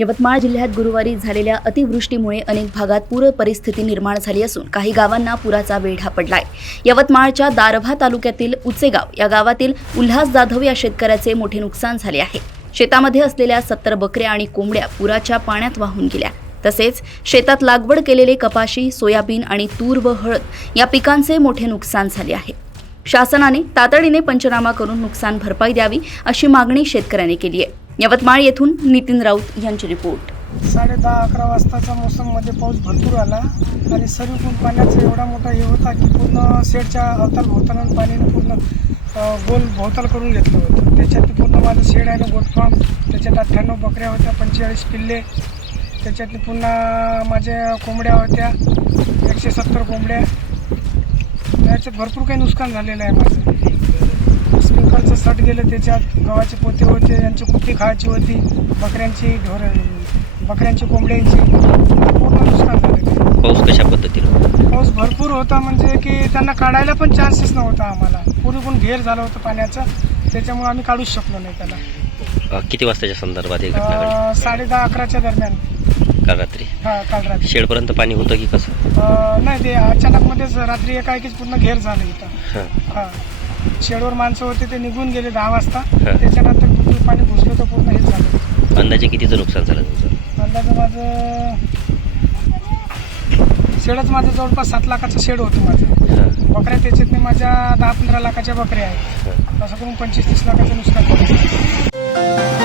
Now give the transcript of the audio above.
यवतमाळ जिल्ह्यात गुरुवारी झालेल्या अतिवृष्टीमुळे अनेक भागात पूर परिस्थिती निर्माण झाली असून काही गावांना पुराचा वेढा पडलाय। यवतमाळच्या दारव्हा तालुक्यातील उचेगाव या गावातील उल्हास जाधव या शेतकऱ्याचे मोठे नुकसान झाले आहे। शेतामध्ये असलेल्या 70 बकऱ्या आणि कोंबड्या पुराच्या पाण्यात वाहून गेल्या। तसेच शेतात लागवड केलेले कपाशी, सोयाबीन आणि तूर व हळद या पिकांचे मोठे नुकसान झाले आहे। शासनाने तातडीने पंचनामा करून नुकसान भरपाई द्यावी अशी मागणी शेतकऱ्यांनी केली आहे। यवतमाळ येथून नितीन राऊत यांची रिपोर्ट। 10:30-11 वाजताचा मोसममध्ये पाऊस भरपूर आला आणि सर्वकून पाण्याचा एवढा मोठा हे होता की पूर्ण शेडच्या अवताल पाण्याने पूर्ण गोल भोवताल करून घेतलं होतं। त्याच्यात पूर्ण माझं शेड आहे ना, गोट फार्म, त्याच्यात 98 बकऱ्या होत्या, 45 पिल्ले, त्याच्यात पुन्हा माझ्या कोंबड्या होत्या 170 कोंबड्या। त्याच्यात भरपूर काही नुकसान झालेलं आहे माझं। स्प्रिंकलचं सट गेलं, त्याच्यात गव्हाचे पोते होते, यांची कुट्टी खायची होती, बकऱ्यांची कोंबड्यांची पूर्ण नुकसान झालेलं आहे। पाऊस कशा पद्धतीनं? पाऊस भरपूर होता, म्हणजे की त्यांना काढायला पण चान्सेस नव्हता आम्हाला। पूर्ण घेर झालं होतं पाण्याचं, त्याच्यामुळे आम्ही काढूच शकलो नाही त्याला। किती वाजताच्या संदर्भात ही घटना घडली? 10:30-11च्या दरम्यान काल रात्री? हां, काल रात्री। शेडपर्यंत पाणी होतं की कसं? नाही, ते अचानकमध्येच रात्री एकाएकीच पूर्ण घेर झालं इथं। हां, शेडवर माणसं होते, ते निघून गेले 10 वाजता। त्याच्यानंतर पूर्ण पाणी घुसलं तर पूर्ण हे झालं। अंदाजे कितीचं नुकसान झालं तुमचं? अंदाजे माझं शेडच माझं जवळपास 7 लाखाचं शेड होतं माझं। बकऱ्या त्याच्यातने माझ्या 10-15 लाखाच्या बकऱ्या आहेत। असं करून 25-30 लाखाचं नुकसान झालं।